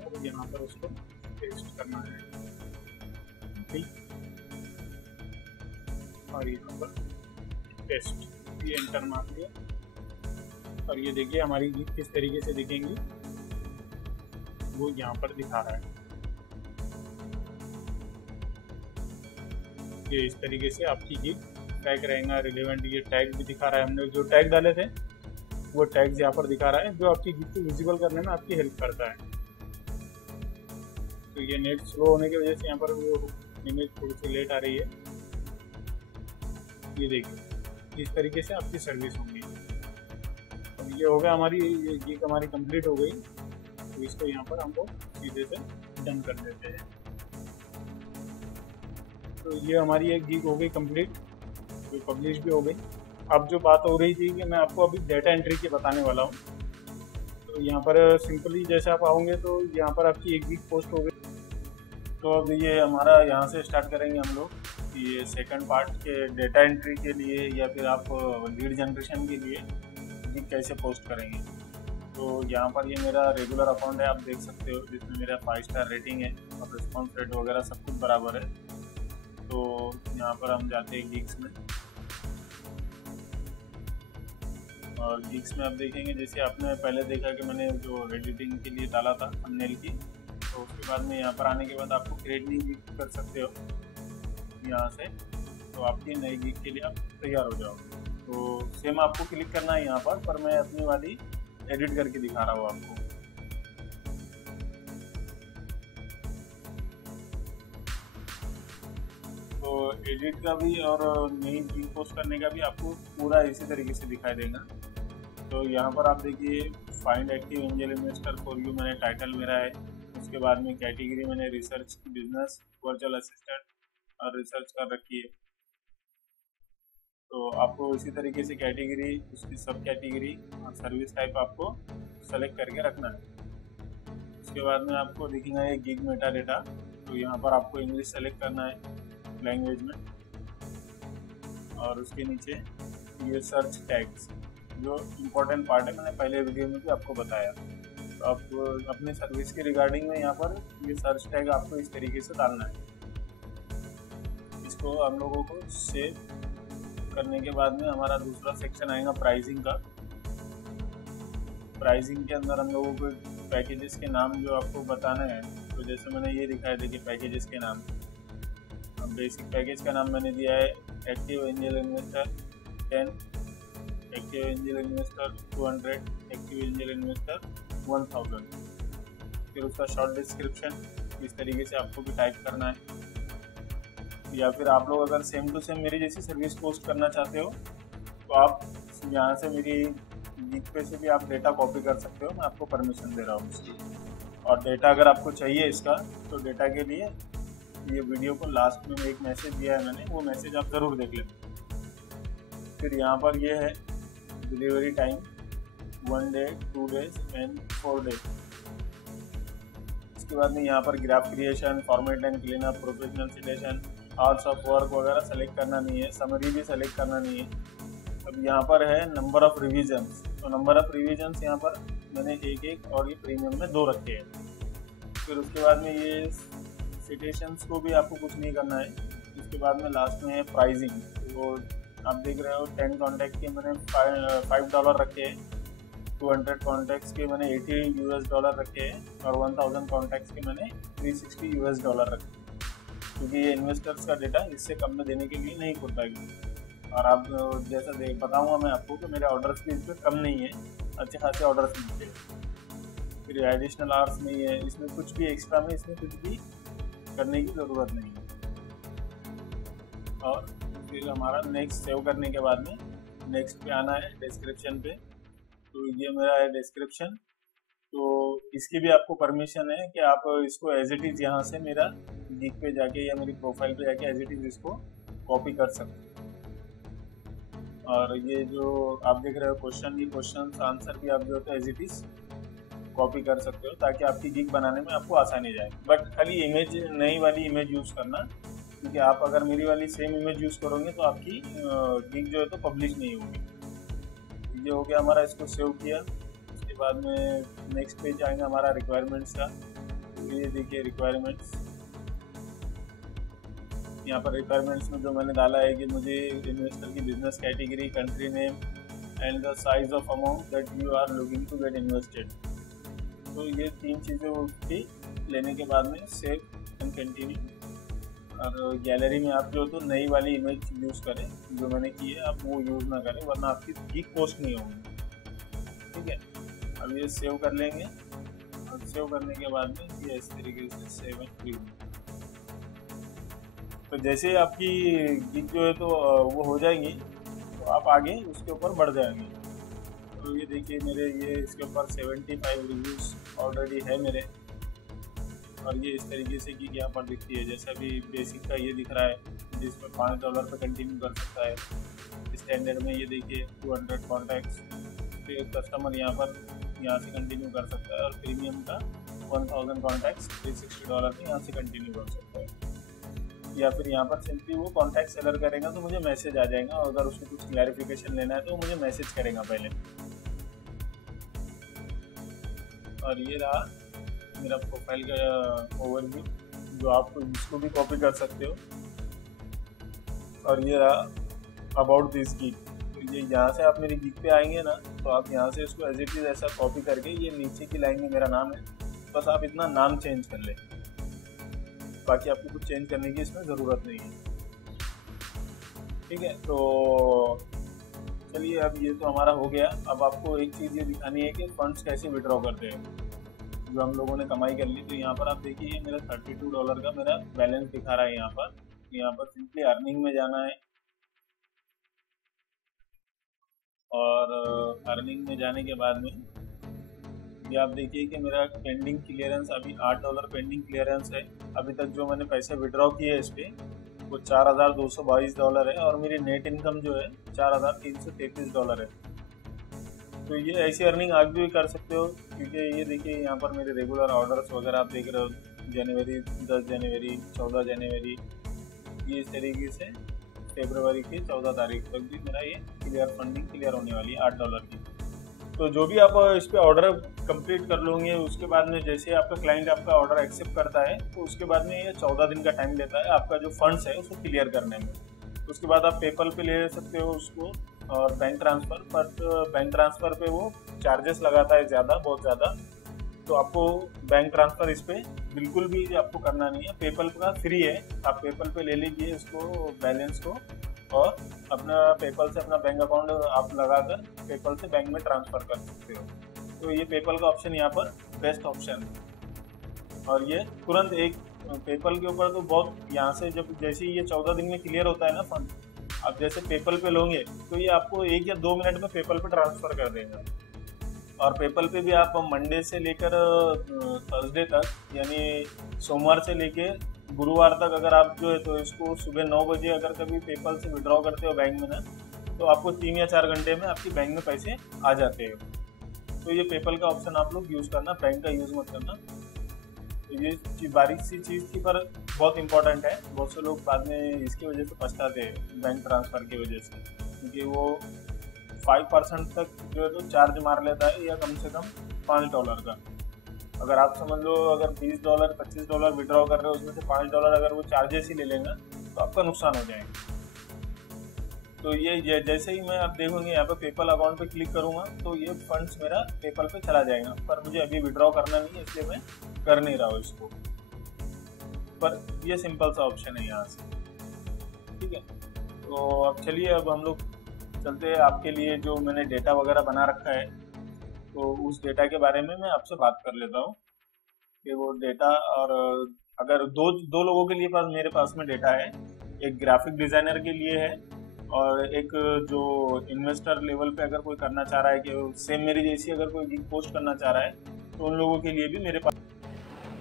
और यहाँ पर उसको पेस्ट करना है, ठीक, और यहाँ पर पेस्ट, ये एंटर मार दिया। और ये देखिए हमारी गिग किस तरीके से दिखेंगी वो यहाँ पर दिखा रहा है। ये इस तरीके से आपकी गिग टैग रहेगा रिलेवेंट। ये टैग भी दिखा रहा है, हमने जो टैग डाले थे वो टैग्स यहाँ पर दिखा रहा है, जो आपकी गिग को विजिबल करने में आपकी हेल्प करता है। तो ये नेट स्लो होने की वजह से यहाँ पर वो इमेज थोड़ी सी लेट आ रही है। ये देखिए इस तरीके से आपकी सर्विस होगी। अब ये हो गया हमारी, ये गिग हमारी कंप्लीट हो गई। तो इसको यहाँ पर हम लोग सीधे से डन कर देते हैं। तो ये हमारी एक गिग हो गई कंप्लीट, जो पब्लिश भी हो गई। अब जो बात हो रही थी कि मैं आपको अभी डेटा एंट्री की बताने वाला हूँ। तो यहाँ पर सिंपली जैसे आप आओगे तो यहाँ पर आपकी एक गिग पोस्ट हो गई। तो अब ये हमारा यहाँ से स्टार्ट करेंगे हम लोग। ये सेकंड पार्ट के डेटा एंट्री के लिए या फिर आप लीड जनरेशन के लिए गिग कैसे पोस्ट करेंगे। तो यहाँ पर ये मेरा रेगुलर अकाउंट है, आप देख सकते हो, जिसमें मेरा 5 स्टार रेटिंग है और रिस्पॉन्स रेट वगैरह सब कुछ बराबर है। तो यहाँ पर हम जाते हैं गिग्स में, और गिग्स में आप देखेंगे जैसे आपने पहले देखा कि मैंने जो एडिटिंग के लिए डाला था थंबनेल की, तो उसके बाद में यहाँ पर आने के बाद आपको क्रिएट न्यू गिग कर सकते हो यहाँ से। तो आपकी नई गिग के लिए आप तैयार हो जाओगे। तो सेम आपको क्लिक करना है यहाँ पर मैं अपनी वाली एडिट करके दिखा रहा हूँ आपको। तो एडिट का भी और नई गिग पोस्ट करने का भी आपको पूरा इसी तरीके से दिखाई देगा। तो यहाँ पर आप देखिए find active angel investor for you मैंने टाइटल मेरा है। उसके बाद में कैटेगरी मैंने रिसर्च, बिजनेस, वर्चुअल असिस्टेंट और रिसर्च कर रखी है। तो आपको इसी तरीके से कैटेगरी, उसकी सब कैटेगरी और सर्विस टाइप आपको सेलेक्ट करके रखना है। उसके बाद में आपको दिखेगा ये गिग मेटा डेटा। तो यहाँ पर आपको इंग्लिश सेलेक्ट करना है लैंग्वेज में, और उसके नीचे ये सर्च टैग्स, जो इम्पोर्टेंट पार्ट है, मैंने पहले वीडियो में भी आपको बताया। तो आप अपने सर्विस के रिगार्डिंग में यहाँ पर ये सर्च टैग आपको इस तरीके से डालना है। इसको हम लोगों को सेव करने के बाद में हमारा दूसरा सेक्शन आएगा प्राइसिंग का। प्राइसिंग के अंदर हम लोगों को पैकेजेस के नाम जो आपको बताना है। तो जैसे मैंने ये दिखाया था कि पैकेजेस के नाम, बेसिक पैकेज का नाम मैंने दिया है active angel investor 10, active angel investor 200, active angel investor 1000। फिर उसका शॉर्ट डिस्क्रिप्शन इस तरीके से आपको भी टाइप करना है। या फिर आप लोग अगर सेम टू सेम मेरी जैसी सर्विस पोस्ट करना चाहते हो तो आप यहाँ से मेरी गिग पे से भी आप डेटा कॉपी कर सकते हो, मैं आपको परमिशन दे रहा हूँ इसकी। और डेटा अगर आपको चाहिए इसका, तो डेटा के लिए ये वीडियो को लास्ट में एक मैसेज दिया है मैंने, वो मैसेज आप ज़रूर देख लें। फिर यहाँ पर ये है delivery time 1 day, 2 days and 4 days. इसके बाद में यहाँ पर graph creation, format and cleanup, professional selection, hours of work वगैरह सेलेक्ट करना नहीं है, समरी भी सेलेक्ट करना नहीं है। अब यहाँ पर है नंबर ऑफ रिविजन्स। तो नंबर ऑफ रिविजन्स यहाँ पर मैंने 1 और ये प्रीमियम में 2 रखे हैं। फिर उसके बाद में ये सिटेशंस को भी आपको कुछ नहीं करना है। उसके बाद में लास्ट में है प्राइसिंग। वो आप देख रहे हो 10 कॉन्टैक्ट के मैंने $5 रखे हैं। 200 कॉन्टैक्ट्स के मैंने $80 रखे हैं और 1000 कॉन्टैक्ट्स के मैंने $360 रखे हैं, क्योंकि ये इन्वेस्टर्स का डेटा इससे कम में देने के लिए नहीं खुल पाएगी। और आप जैसा बताऊँगा मैं आपको कि मेरे ऑर्डर्स भी इस पर कम नहीं है, अच्छे खासे ऑर्डर्स मिलते हैं, फिर एडिशनल आवर्स नहीं है, इसमें कुछ भी एक्स्ट्रा में इसमें कुछ भी करने की ज़रूरत नहीं है। और फिर हमारा नेक्स्ट सेव करने के बाद में नेक्स्ट पे आना है, डिस्क्रिप्शन पे। तो ये मेरा है डिस्क्रिप्शन, तो इसकी भी आपको परमिशन है कि आप इसको एज इट इज़ यहाँ से मेरा गिग पे जाके या मेरी प्रोफाइल पे जाके एज इट इज़ इसको कॉपी कर सकते हैं। और ये जो आप देख रहे हो क्वेश्चन, ये क्वेश्चन आंसर भी आप जो है एज इट इज़ कॉपी कर सकते हो, ताकि आपकी गिग बनाने में आपको आसानी जाए। बट खाली इमेज, नई वाली इमेज यूज़ करना, क्योंकि आप अगर मेरी वाली सेम इमेज यूज़ करोगे तो आपकी गिग जो है तो पब्लिश नहीं होगी। ये हो गया हमारा, इसको सेव किया। उसके बाद में नेक्स्ट पेज आएगा हमारा रिक्वायरमेंट्स का। तो ये देखिए रिक्वायरमेंट्स, यहाँ पर रिक्वायरमेंट्स में जो मैंने डाला है कि मुझे इन्वेस्टर की business category, country name and the size of amount that you are looking to get invested. तो ये 3 चीज़ें उसकी लेने के बाद में सेव एंड कंटिन्यू। और गैलरी में आप जो तो नई वाली इमेज यूज़ करें, जो मैंने की है आप वो यूज़ ना करें, वरना आपकी गिग पोस्ट नहीं होगी। ठीक है, अब ये सेव कर लेंगे। और सेव करने के बाद में ये इस तरीके से सेव एंड प्रीव्यू। तो जैसे ही आपकी गिग जो है तो वो हो जाएंगी, तो आप आगे उसके ऊपर बढ़ जाएंगे। तो ये देखिए मेरे ये इसके ऊपर 75 रिव्यूज़ ऑलरेडी है मेरे। और ये इस तरीके से गिग यहाँ पर दिखती है, जैसा भी बेसिक का ये दिख रहा है, जिसमें $5 पे कंटिन्यू कर सकता है। स्टैंडर्ड में ये देखिए 200 कॉन्टैक्ट्स, फिर कस्टमर यहाँ से कंटिन्यू कर सकता है। और प्रीमियम का 1000 कॉन्टैक्ट्स $360 पे यहाँ से कंटिन्यू कर सकता है। या फिर यहाँ पर सिंपली वो कॉन्टैक्ट सेलर करेगा तो मुझे मैसेज आ जाएगा, और अगर उसको कुछ क्लैरिफिकेशन लेना है तो मुझे मैसेज करेगा पहले। और ये रहा मेरा प्रोफाइल का ओवरव्यू, जो आप इसको भी कॉपी कर सकते हो। और ये रहा अबाउट दिस गिग। तो ये यहाँ से आप मेरी गिग पे आएंगे ना, तो आप यहाँ से इसको एज इट इज ऐसा कॉपी करके, ये नीचे की लाइन में मेरा नाम है, बस आप इतना नाम चेंज कर लें, बाकी आपको कुछ चेंज करने की इसमें ज़रूरत नहीं है। ठीक है, तो चलिए अब ये तो हमारा हो गया। अब आपको एक चीज़ ये दिखानी है कि फंड्स कैसे विड्रॉ करते हैं, जो हम लोगों ने कमाई कर ली। तो यहाँ पर आप देखिए मेरा $32 का मेरा बैलेंस दिखा रहा है यहाँ पर। यहाँ पर सिंपली अर्निंग में जाना है, और अर्निंग में जाने के बाद में ये आप देखिए कि मेरा पेंडिंग क्लियरेंस अभी $8 पेंडिंग क्लियरेंस है। अभी तक जो मैंने पैसे विड्रॉ किए इस पर वो $4222 है, और मेरी नेट इनकम जो है $4333 है। तो ये ऐसी अर्निंग आप भी कर सकते हो, क्योंकि ये देखिए यहाँ पर मेरे रेगुलर ऑर्डर्स वगैरह आप देख रहे हो, जनवरी 10 जनवरी 14 जनवरी, ये इस तरीके से फरवरी की 14 तारीख तक भी मेरा ये फंडिंग क्लियर होने वाली है $8 की। तो जो भी आप इस पर ऑर्डर कंप्लीट कर लोगे, उसके बाद में जैसे आपका क्लाइंट आपका ऑर्डर एक्सेप्ट करता है, तो उसके बाद में ये 14 दिन का टाइम लेता है आपका जो फंड्स है उसको क्लियर करने में। उसके बाद आप पेपल पे ले सकते हो उसको, और bank transfer, but bank transfer पे वो चार्जेस लगाता है ज़्यादा, बहुत ज़्यादा। तो आपको बैंक ट्रांसफ़र इस पर बिल्कुल भी आपको करना नहीं है, पेपल का फ्री है। आप पेपल पे ले लीजिए इसको, बैलेंस को, और अपना पेपल से अपना बैंक अकाउंट आप लगाकर पेपल से बैंक में ट्रांसफ़र कर सकते हो। तो ये पेपल का ऑप्शन यहाँ पर बेस्ट ऑप्शन है। और ये तुरंत एक पेपल के ऊपर तो बहुत, यहाँ से जब जैसे ये 14 दिन में क्लियर होता है ना फंड, आप जैसे पेपल पे लोगे तो ये आपको 1 या 2 मिनट में पेपल पे ट्रांसफ़र कर देगा। और पेपल पे भी आप मंडे से लेकर थर्सडे तक, यानी सोमवार से लेकर गुरुवार तक, अगर आप जो है तो इसको सुबह 9 बजे अगर कभी पेपल से विड्रॉ करते हो बैंक में ना, तो आपको 3 या 4 घंटे में आपकी बैंक में पैसे आ जाते हैं। तो ये पेपल का ऑप्शन आप लोग यूज़ करना, बैंक का यूज़ मत करना। तो ये बारीक सी चीज़ की पर बहुत इंपॉर्टेंट है। बहुत से लोग बाद में इसकी वजह से पछताते हैं बैंक ट्रांसफ़र की वजह से, क्योंकि वो 5% तक जो है तो चार्ज मार लेता है, या कम से कम $5 का। अगर आप समझ लो अगर $20 $25 विड्रॉ कर रहे हो, उसमें से $5 अगर वो चार्जेस ही ले लेगा तो आपका नुकसान हो जाएगा। तो ये जैसे ही मैं आप देखोगे यहाँ पे पेपल अकाउंट पे क्लिक करूँगा तो ये फंड्स मेरा पेपल पे चला जाएगा, पर मुझे अभी विड्रॉ करना नहीं है इसलिए मैं कर नहीं रहा हूँ इसको। पर ये सिंपल सा ऑप्शन है यहाँ से, ठीक है। तो अब चलिए, अब हम लोग चलते हैं आपके लिए जो मैंने डेटा वगैरह बना रखा है, तो उस डेटा के बारे में मैं आपसे बात कर लेता हूँ कि वो डेटा, और अगर दो लोगों के लिए मेरे पास में डेटा है, एक ग्राफिक डिज़ाइनर के लिए है और एक जो इन्वेस्टर लेवल पे अगर कोई करना चाह रहा है कि सेम मेरी जैसी अगर कोई गिग पोस्ट करना चाह रहा है तो उन लोगों के लिए भी मेरे पास।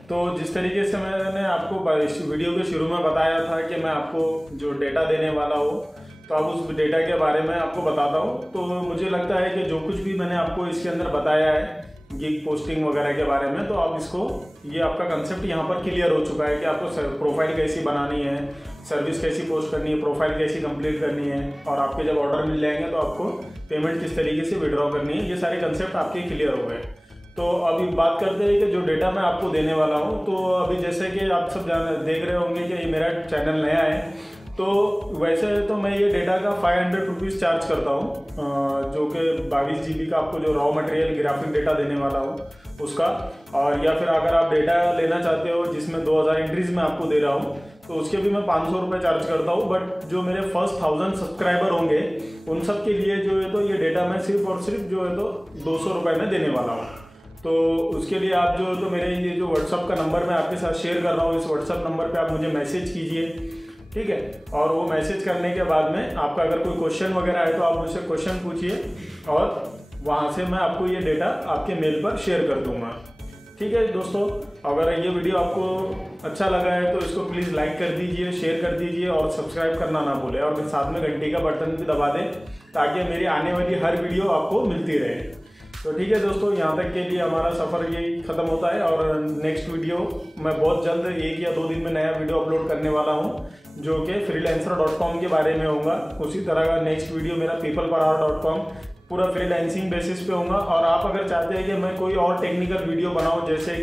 तो जिस तरीके से मैंने आपको इस वीडियो के शुरू में बताया था कि मैं आपको जो डेटा देने वाला हूँ, तो अब उस डेटा के बारे में आपको बताता हूँ। तो मुझे लगता है कि जो कुछ भी मैंने आपको इसके अंदर बताया है गिग पोस्टिंग वगैरह के बारे में, तो आप इसको, ये आपका कंसेप्ट यहाँ पर क्लियर हो चुका है कि आपको प्रोफाइल कैसी बनानी है, सर्विस कैसी पोस्ट करनी है, प्रोफाइल कैसी कंप्लीट करनी है, और आपके जब ऑर्डर मिल जाएंगे तो आपको पेमेंट किस तरीके से विड्रॉ करनी है, ये सारे कंसेप्ट आपके क्लियर हो गए। तो अभी बात करते हैं कि जो डेटा मैं आपको देने वाला हूँ। तो अभी जैसे कि आप सब देख रहे होंगे कि ये मेरा चैनल नया है, तो वैसे तो मैं ये डेटा का 500 रुपीज़ चार्ज करता हूँ, जो कि 22 GB का आपको जो रॉ मटेरियल ग्राफिक डेटा देने वाला हूँ उसका। और या फिर अगर आप डेटा लेना चाहते हो जिसमें 2000 एंट्रीज मैं आपको दे रहा हूँ, तो उसके भी मैं 500 रुपये चार्ज करता हूँ। बट जो मेरे फर्स्ट 1000 सब्सक्राइबर होंगे उन सब के लिए जो है तो ये डेटा मैं सिर्फ और सिर्फ जो है तो 200 रुपये में देने वाला हूँ। तो उसके लिए आप जो है तो मेरे ये जो व्हाट्सअप का नंबर मैं आपके साथ शेयर कर रहा हूँ, इस व्हाट्सअप नंबर पे आप मुझे मैसेज कीजिए, ठीक है। और वो मैसेज करने के बाद में आपका अगर कोई क्वेश्चन वगैरह है तो आप मुझसे क्वेश्चन पूछिए और वहाँ से मैं आपको ये डेटा आपके मेल पर शेयर कर दूँगा, ठीक है दोस्तों। अगर ये वीडियो आपको अच्छा लगा है तो इसको प्लीज़ लाइक कर दीजिए, शेयर कर दीजिए और सब्सक्राइब करना ना भूलें, और साथ में घंटी का बटन भी दबा दें ताकि मेरी आने वाली हर वीडियो आपको मिलती रहे। तो ठीक है दोस्तों, यहाँ तक के लिए हमारा सफ़र यही ख़त्म होता है, और नेक्स्ट वीडियो मैं बहुत जल्द 1 या 2 दिन में नया वीडियो अपलोड करने वाला हूँ जो कि freelancer.com के बारे में होगा। उसी तरह का नेक्स्ट वीडियो मेरा peopleperhour.com पूरा फ्रीलांसिंग बेसिस पे होगा। और आप अगर चाहते हैं कि मैं कोई और टेक्निकल वीडियो बनाऊँ, जैसे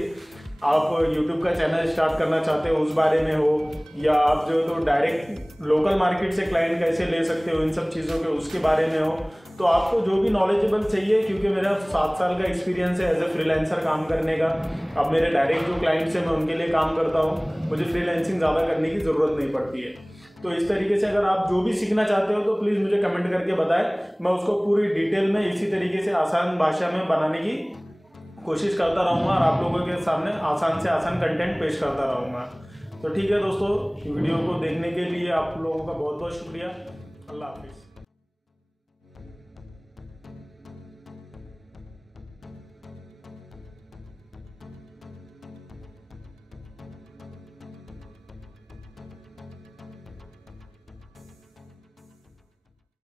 आप YouTube का चैनल स्टार्ट करना चाहते हो उस बारे में हो, या आप जो तो डायरेक्ट लोकल मार्केट से क्लाइंट कैसे ले सकते हो, इन सब चीज़ों के उसके बारे में हो, तो आपको जो भी नॉलेजेबल चाहिए, क्योंकि मेरा 7 साल का एक्सपीरियंस है एज ए फ्रीलांसर काम करने का। अब मेरे डायरेक्ट जो क्लाइंट्स हैं मैं उनके लिए काम करता हूँ, मुझे फ्रीलांसिंग ज़्यादा करने की ज़रूरत नहीं पड़ती है। तो इस तरीके से अगर आप जो भी सीखना चाहते हो तो प्लीज़ मुझे कमेंट करके बताएं, मैं उसको पूरी डिटेल में इसी तरीके से आसान भाषा में बनाने की कोशिश करता रहूँगा और आप लोगों के सामने आसान से आसान कंटेंट पेश करता रहूँगा। तो ठीक है दोस्तों, वीडियो को देखने के लिए आप लोगों का बहुत बहुत शुक्रिया। अल्लाह हाफिज़।